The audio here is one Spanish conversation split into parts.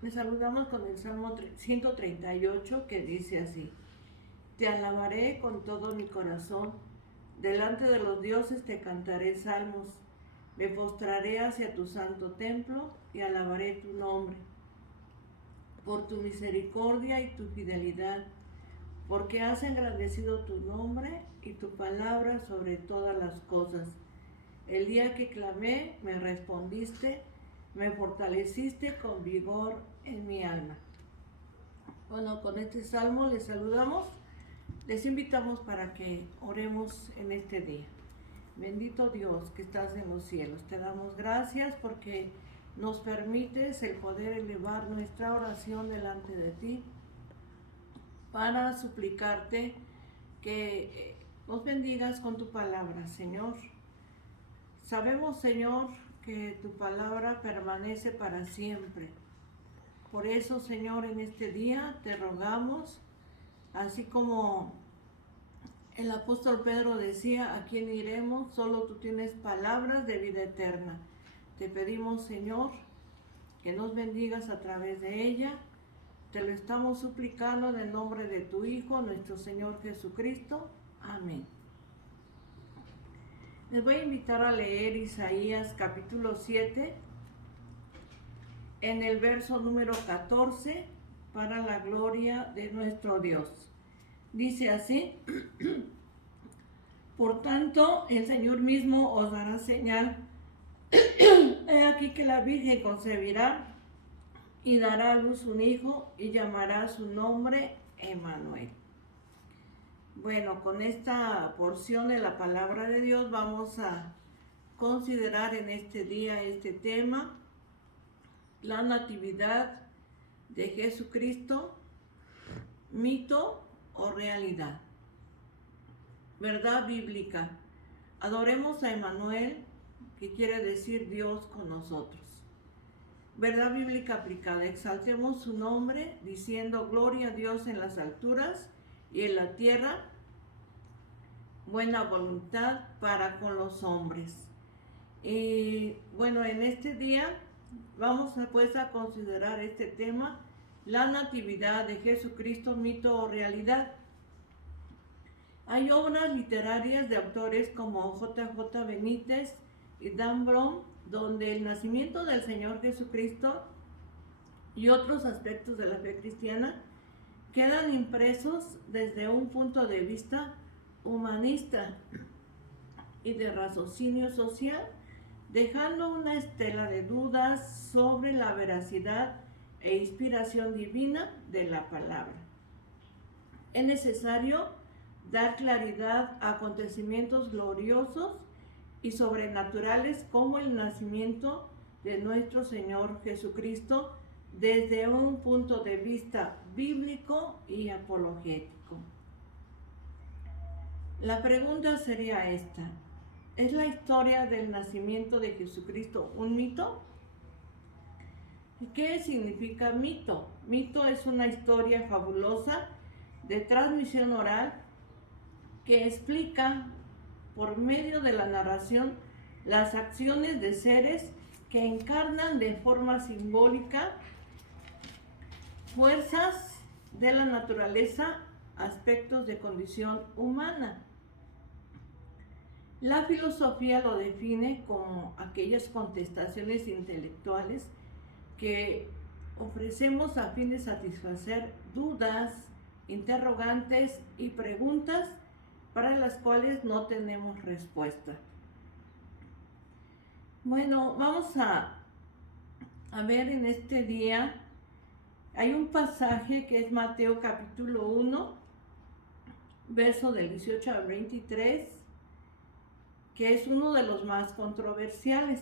Les saludamos con el Salmo 138 que dice así: Te alabaré con todo mi corazón, delante de los dioses te cantaré salmos, me postraré hacia tu santo templo y alabaré tu nombre, por tu misericordia y tu fidelidad, porque has engrandecido tu nombre y tu palabra sobre todas las cosas. El día que clamé, me respondiste, me fortaleciste con vigor en mi alma. Bueno, con este salmo les saludamos, les invitamos para que oremos en este día. Bendito Dios que estás en los cielos, te damos gracias porque nos permites el poder elevar nuestra oración delante de ti para suplicarte que nos bendigas con tu palabra, Señor. Sabemos, Señor, que tu palabra permanece para siempre. Por eso, Señor, en este día te rogamos, así como el apóstol Pedro decía: ¿a quién iremos? Solo tú tienes palabras de vida eterna. Te pedimos, Señor, que nos bendigas a través de ella. Te lo estamos suplicando en el nombre de tu Hijo, nuestro Señor Jesucristo. Amén. Les voy a invitar a leer Isaías capítulo 7, en el verso número 14, para la gloria de nuestro Dios. Dice así: Por tanto, el Señor mismo os dará señal. He aquí que la Virgen concebirá y dará a luz un hijo y llamará su nombre Emmanuel. Bueno, con esta porción de la palabra de Dios vamos a considerar en este día este tema: la natividad de Jesucristo, mito o realidad. Verdad bíblica. Adoremos a Emmanuel, que quiere decir Dios con nosotros. Verdad bíblica aplicada. Exaltemos su nombre diciendo: gloria a Dios en las alturas y en la tierra buena voluntad para con los hombres. Y bueno, en este día vamos pues a considerar este tema: la natividad de Jesucristo, mito o realidad. Hay obras literarias de autores como J.J. Benítez y Dan Brown, donde el nacimiento del Señor Jesucristo y otros aspectos de la fe cristiana quedan impresos desde un punto de vista humanista y de raciocinio social, dejando una estela de dudas sobre la veracidad e inspiración divina de la palabra. Es necesario dar claridad a acontecimientos gloriosos y sobrenaturales como el nacimiento de nuestro Señor Jesucristo desde un punto de vista bíblico y apologético. La pregunta sería esta: ¿es la historia del nacimiento de Jesucristo un mito? ¿Qué significa mito? Mito es una historia fabulosa de transmisión oral que explica por medio de la narración las acciones de seres que encarnan de forma simbólica fuerzas de la naturaleza, aspectos de condición humana. La filosofía lo define como aquellas contestaciones intelectuales que ofrecemos a fin de satisfacer dudas, interrogantes y preguntas para las cuales no tenemos respuesta. Bueno, vamos a ver en este día, hay un pasaje que es Mateo capítulo 1, verso del 18 al 23, que es uno de los más controversiales.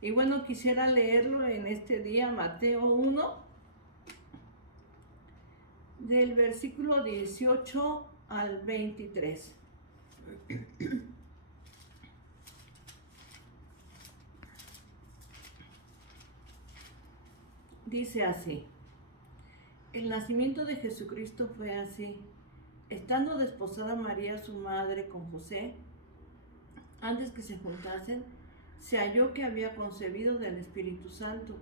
Y bueno, quisiera leerlo en este día, Mateo 1, del versículo 18 al 23. Dice así: el nacimiento de Jesucristo fue así. Estando desposada María, su madre, con José, antes que se juntasen, se halló que había concebido del Espíritu Santo.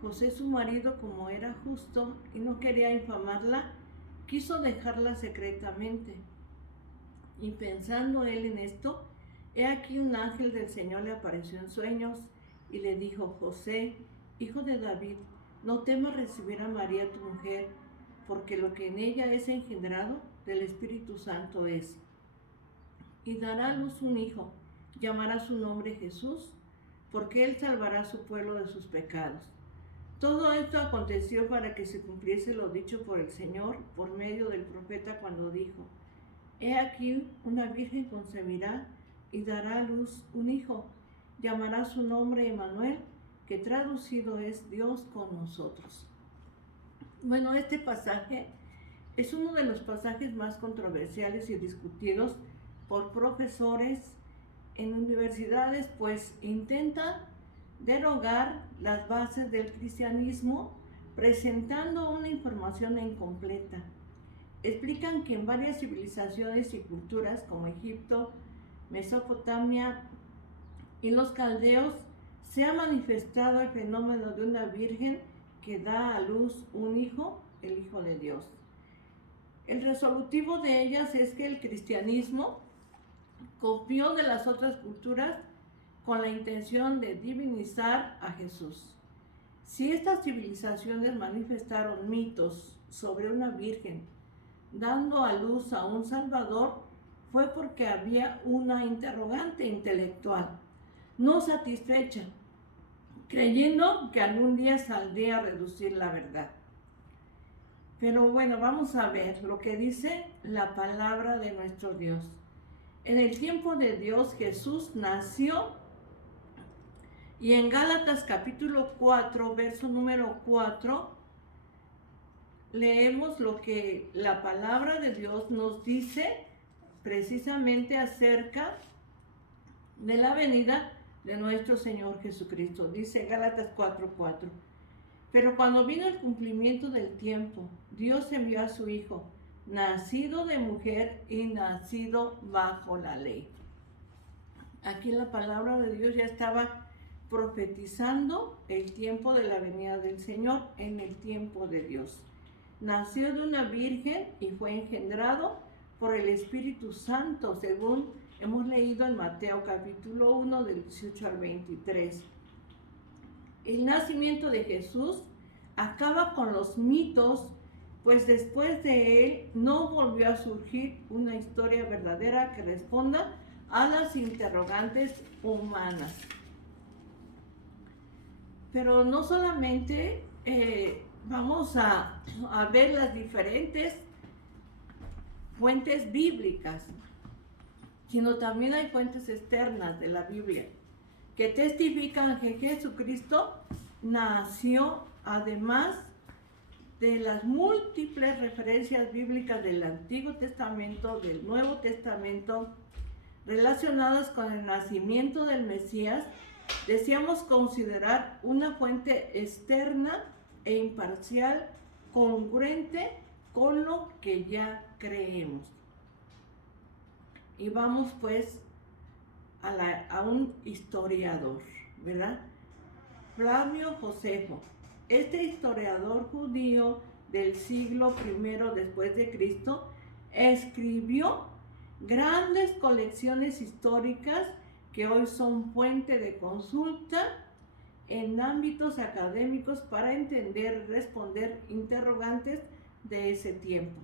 José, su marido, como era justo y no quería infamarla, quiso dejarla secretamente. Y pensando él en esto, he aquí un ángel del Señor le apareció en sueños y le dijo: José, hijo de David, no temas recibir a María tu mujer, porque lo que en ella es engendrado del Espíritu Santo es. Y dará a luz un hijo, llamará su nombre Jesús, porque él salvará a su pueblo de sus pecados. Todo esto aconteció para que se cumpliese lo dicho por el Señor por medio del profeta cuando dijo: He aquí una virgen concebirá y dará a luz un hijo, llamará su nombre Emmanuel, que traducido es Dios con nosotros. Bueno, este pasaje es uno de los pasajes más controversiales y discutidos por profesores en universidades, pues intenta derogar las bases del cristianismo presentando una información incompleta. Explican que en varias civilizaciones y culturas como Egipto, Mesopotamia y los caldeos se ha manifestado el fenómeno de una virgen que da a luz un hijo, el Hijo de Dios. El resolutivo de ellas es que el cristianismo copió de las otras culturas con la intención de divinizar a Jesús. Si estas civilizaciones manifestaron mitos sobre una virgen dando a luz a un Salvador, fue porque había una interrogante intelectual no satisfecha, creyendo que algún día saldría a reducir la verdad. Pero bueno, vamos a ver lo que dice la palabra de nuestro Dios. En el tiempo de Dios Jesús nació, y en Gálatas capítulo 4, verso número 4, leemos lo que la palabra de Dios nos dice precisamente acerca de la venida de nuestro Señor Jesucristo. Dice Gálatas 4:4. Pero cuando vino el cumplimiento del tiempo, Dios envió a su Hijo, nacido de mujer y nacido bajo la ley. Aquí la palabra de Dios ya estaba profetizando el tiempo de la venida del Señor en el tiempo de Dios. Nació de una virgen y fue engendrado por el Espíritu Santo, según hemos leído en Mateo capítulo 1 del 18 al 23. El nacimiento de Jesús acaba con los mitos, pues después de él no volvió a surgir una historia verdadera que responda a las interrogantes humanas. Pero no solamente vamos a ver las diferentes fuentes bíblicas, sino también hay fuentes externas de la Biblia que testifican que Jesucristo nació, además de las múltiples referencias bíblicas del Antiguo Testamento, del Nuevo Testamento, relacionadas con el nacimiento del Mesías. Deseamos considerar una fuente externa e imparcial, congruente con lo que ya creemos. Y vamos pues a un historiador, ¿verdad? Flavio Josefo. Este historiador judío del siglo I después de Cristo escribió grandes colecciones históricas que hoy son fuente de consulta en ámbitos académicos para entender y responder interrogantes de ese tiempo.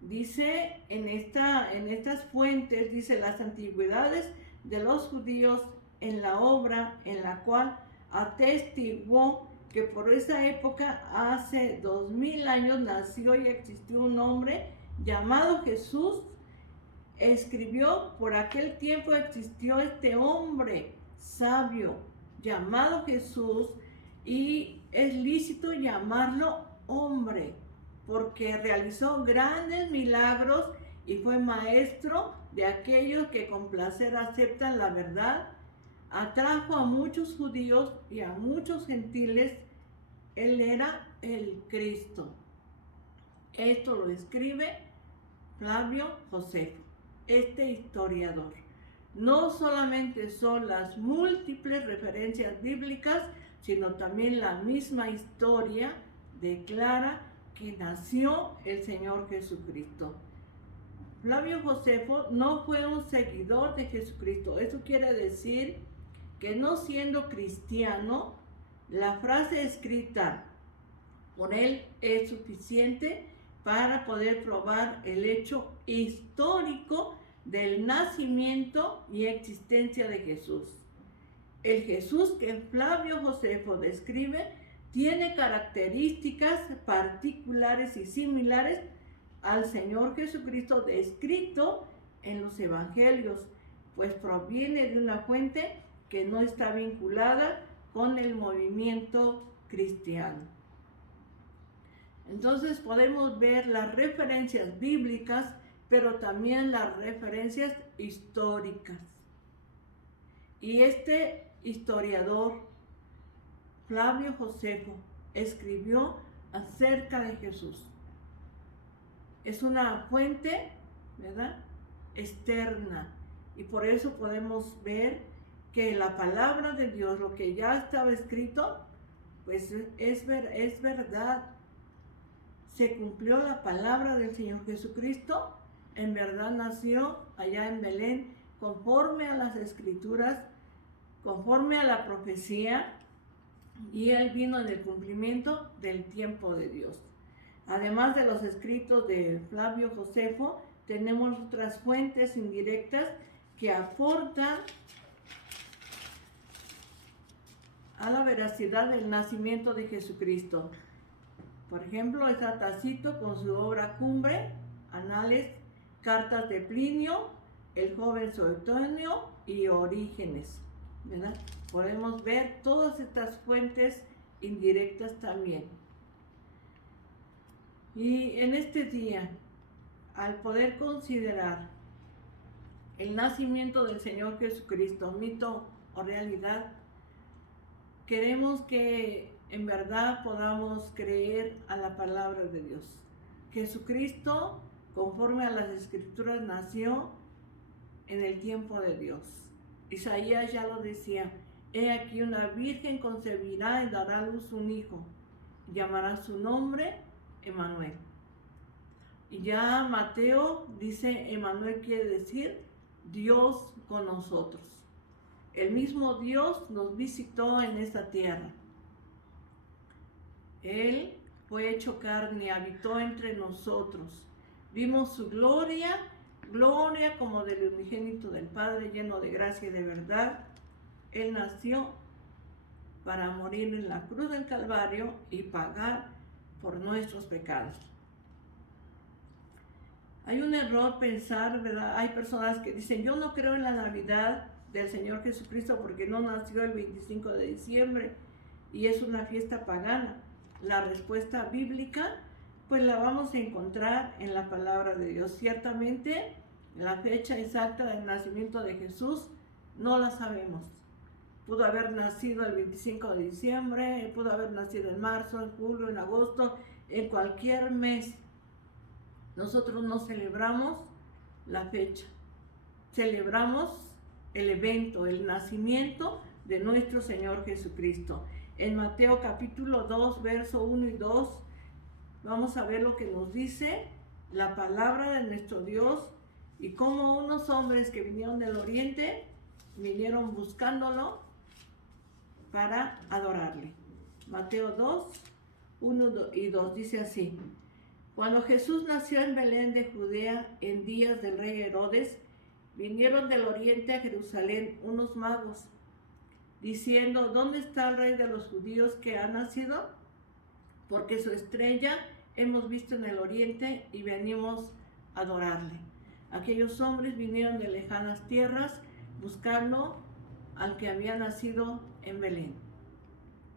Dice en estas fuentes, dice las antigüedades de los judíos en la obra en la cual atestiguó que por esa época, hace 2000 años, nació y existió un hombre llamado Jesús. Escribió: por aquel tiempo existió este hombre sabio llamado Jesús, y es lícito llamarlo hombre, porque realizó grandes milagros y fue maestro de aquellos que con placer aceptan la verdad. Atrajo a muchos judíos y a muchos gentiles. Él era el Cristo. Esto lo escribe Flavio Josefo, este historiador. No solamente son las múltiples referencias bíblicas sino también la misma historia declara que nació el Señor Jesucristo. Flavio Josefo no fue un seguidor de Jesucristo. Eso quiere decir que no siendo cristiano, la frase escrita por él es suficiente para poder probar el hecho histórico del nacimiento y existencia de Jesús. El Jesús que Flavio Josefo describe tiene características particulares y similares al Señor Jesucristo descrito en los evangelios, pues proviene de una fuente que no está vinculada con el movimiento cristiano. Entonces podemos ver las referencias bíblicas, pero también las referencias históricas. Y este historiador, Flavio Josefo, escribió acerca de Jesús. Es una fuente, ¿verdad?, externa, y por eso podemos ver que la palabra de Dios, lo que ya estaba escrito, pues es verdad. Se cumplió la palabra del Señor Jesucristo, en verdad nació allá en Belén, conforme a las escrituras, conforme a la profecía, y Él vino en el cumplimiento del tiempo de Dios. Además de los escritos de Flavio Josefo, tenemos otras fuentes indirectas que aportan a la veracidad del nacimiento de Jesucristo. Por ejemplo, está Tácito con su obra cumbre, Anales, cartas de Plinio, el joven Suetonio y Orígenes, ¿verdad? Podemos ver todas estas fuentes indirectas también. Y en este día, al poder considerar el nacimiento del Señor Jesucristo, mito o realidad, queremos que en verdad podamos creer a la palabra de Dios. Jesucristo, conforme a las Escrituras, nació en el tiempo de Dios. Isaías ya lo decía: he aquí una virgen concebirá y dará a luz un hijo, llamará su nombre Emmanuel. Y ya Mateo dice, Emmanuel quiere decir Dios con nosotros. El mismo Dios nos visitó en esta tierra. Él fue hecho carne, habitó entre nosotros. Vimos su gloria, gloria como del unigénito del Padre, lleno de gracia y de verdad. Él nació para morir en la cruz del Calvario y pagar por nuestros pecados. Hay un error pensar, ¿verdad? Hay personas que dicen, yo no creo en la Navidad del Señor Jesucristo porque no nació el 25 de diciembre y es una fiesta pagana. La respuesta bíblica, pues la vamos a encontrar en la palabra de Dios. Ciertamente, la fecha exacta del nacimiento de Jesús no la sabemos. Pudo haber nacido el 25 de diciembre, pudo haber nacido en marzo, en julio, en agosto, en cualquier mes. Nosotros no celebramos la fecha, celebramos el evento, el nacimiento de nuestro Señor Jesucristo. En Mateo capítulo 2, verso 1 y 2, vamos a ver lo que nos dice la palabra de nuestro Dios y cómo unos hombres que vinieron del oriente, vinieron buscándolo para adorarle. Mateo 2, 1 y 2 dice así: cuando Jesús nació en Belén de Judea en días del rey Herodes, vinieron del oriente a Jerusalén unos magos, diciendo, ¿dónde está el rey de los judíos que ha nacido? Porque su estrella hemos visto en el oriente y venimos a adorarle. Aquellos hombres vinieron de lejanas tierras buscando al que había nacido en Belén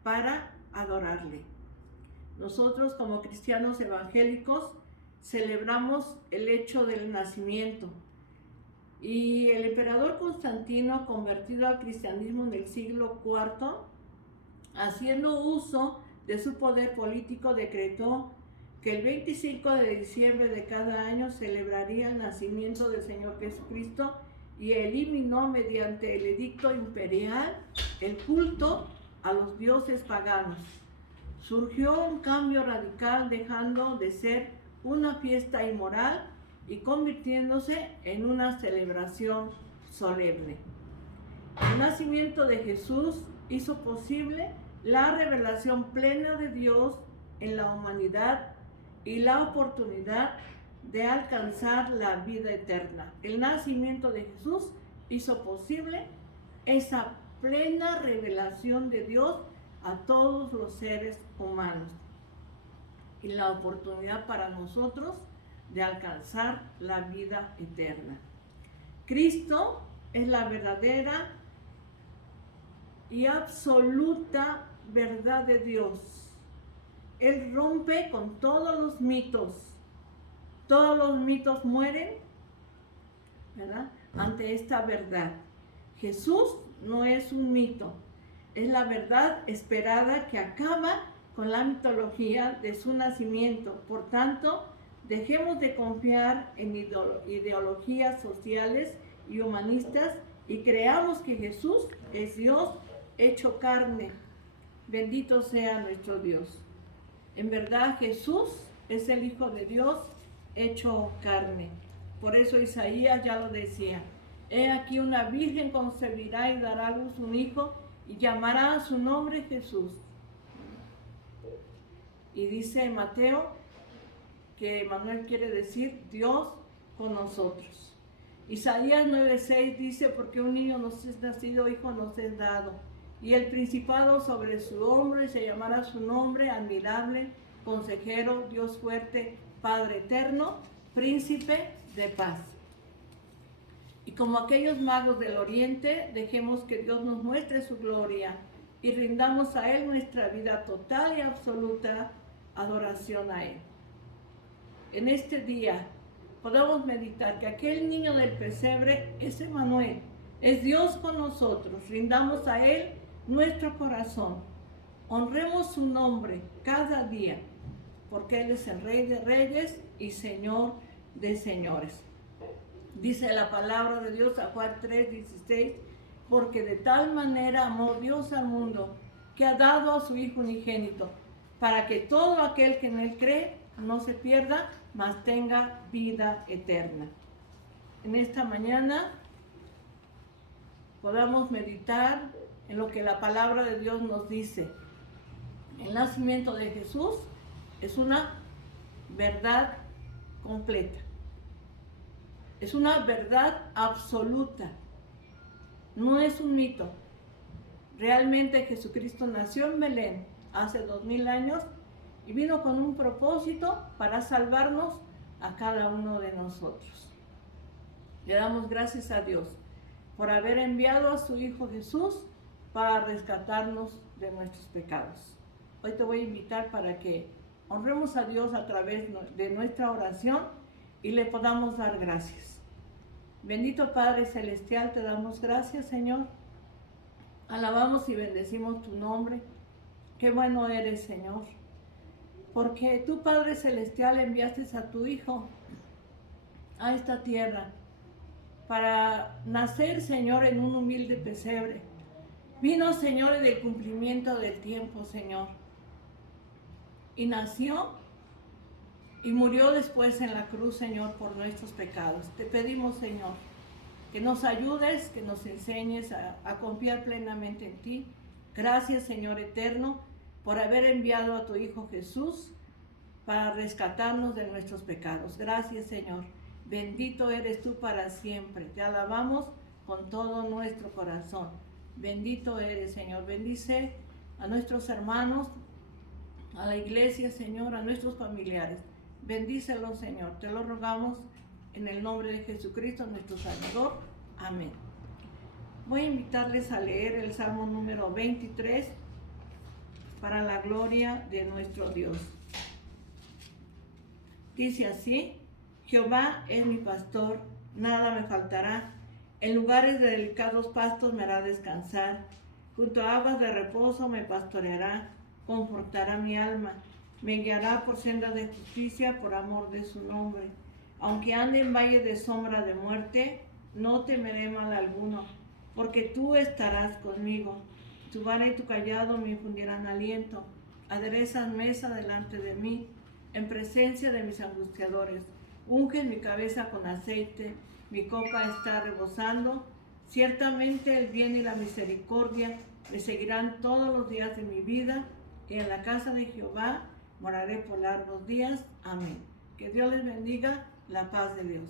para adorarle. Nosotros como cristianos evangélicos celebramos el hecho del nacimiento. Y el emperador Constantino, convertido al cristianismo en el siglo IV, haciendo uso de su poder político, decretó que el 25 de diciembre de cada año celebraría el nacimiento del Señor Jesucristo y eliminó mediante el edicto imperial el culto a los dioses paganos. Surgió un cambio radical, dejando de ser una fiesta inmoral y convirtiéndose en una celebración solemne. El nacimiento de Jesús hizo posible la revelación plena de Dios en la humanidad y la oportunidad de alcanzar la vida eterna. El nacimiento de Jesús hizo posible esa plena revelación de Dios a todos los seres humanos y la oportunidad para nosotros de alcanzar la vida eterna. Cristo es la verdadera y absoluta verdad de Dios. Él rompe con todos los mitos. Todos los mitos mueren, ¿verdad?, ante esta verdad. Jesús no es un mito, es la verdad esperada que acaba con la mitología de su nacimiento. Por tanto, dejemos de confiar en ideologías sociales y humanistas y creamos que Jesús es Dios hecho carne. Bendito sea nuestro Dios. En verdad, Jesús es el Hijo de Dios hecho carne. Por eso Isaías ya lo decía: he aquí una virgen concebirá y dará a luz un hijo y llamará a su nombre Jesús. Y dice Mateo que Emmanuel quiere decir Dios con nosotros. Isaías 9:6 dice: porque un niño nos es nacido, hijo nos es dado, y el principado sobre su hombro, y se llamará su nombre admirable, consejero, Dios fuerte, Padre eterno, príncipe de paz. Y como aquellos magos del oriente, dejemos que Dios nos muestre su gloria y rindamos a Él nuestra vida total y absoluta adoración a Él. En este día podemos meditar que aquel niño del pesebre es Emmanuel, es Dios con nosotros. Rindamos a Él nuestro corazón, honremos su nombre cada día, porque Él es el Rey de Reyes y Señor de Señores. Dice la palabra de Dios a Juan 3:16: porque de tal manera amó Dios al mundo, que ha dado a su Hijo unigénito, para que todo aquel que en Él cree no se pierda, mas tenga vida eterna. En esta mañana podamos meditar en lo que la palabra de Dios nos dice. El nacimiento de Jesús es una verdad completa. Es una verdad absoluta. No es un mito. Realmente Jesucristo nació en Belén hace 2000 años y vino con un propósito para salvarnos a cada uno de nosotros. Le damos gracias a Dios por haber enviado a su Hijo Jesús para rescatarnos de nuestros pecados. Hoy te voy a invitar para que honremos a Dios a través de nuestra oración y le podamos dar gracias. Bendito Padre Celestial, te damos gracias, Señor. Alabamos y bendecimos tu nombre. Qué bueno eres, Señor. Porque tú, Padre Celestial, enviaste a tu Hijo a esta tierra para nacer, Señor, en un humilde pesebre. Vino, Señor, en el cumplimiento del tiempo, Señor. Y nació y murió después en la cruz, Señor, por nuestros pecados. Te pedimos, Señor, que nos ayudes, que nos enseñes a confiar plenamente en ti. Gracias, Señor eterno, por haber enviado a tu Hijo Jesús para rescatarnos de nuestros pecados. Gracias, Señor. Bendito eres tú para siempre. Te alabamos con todo nuestro corazón. Bendito eres, Señor. Bendice a nuestros hermanos, a la iglesia, Señor, a nuestros familiares. Bendícelos, Señor. Te lo rogamos en el nombre de Jesucristo, nuestro Salvador. Amén. Voy a invitarles a leer el Salmo número 23 para la gloria de nuestro Dios. Dice así: Jehová es mi pastor, nada me faltará. En lugares de delicados pastos me hará descansar. Junto a aguas de reposo me pastoreará, confortará mi alma. Me guiará por sendas de justicia por amor de su nombre. Aunque ande en valle de sombra de muerte, no temeré mal alguno, porque tú estarás conmigo. Tu vara y tu callado me infundirán aliento. Aderezas mesa delante de mí, en presencia de mis angustiadores. Unges mi cabeza con aceite, mi copa está rebosando. Ciertamente el bien y la misericordia me seguirán todos los días de mi vida, y en la casa de Jehová moraré por largos días. Amén. Que Dios les bendiga. La paz de Dios.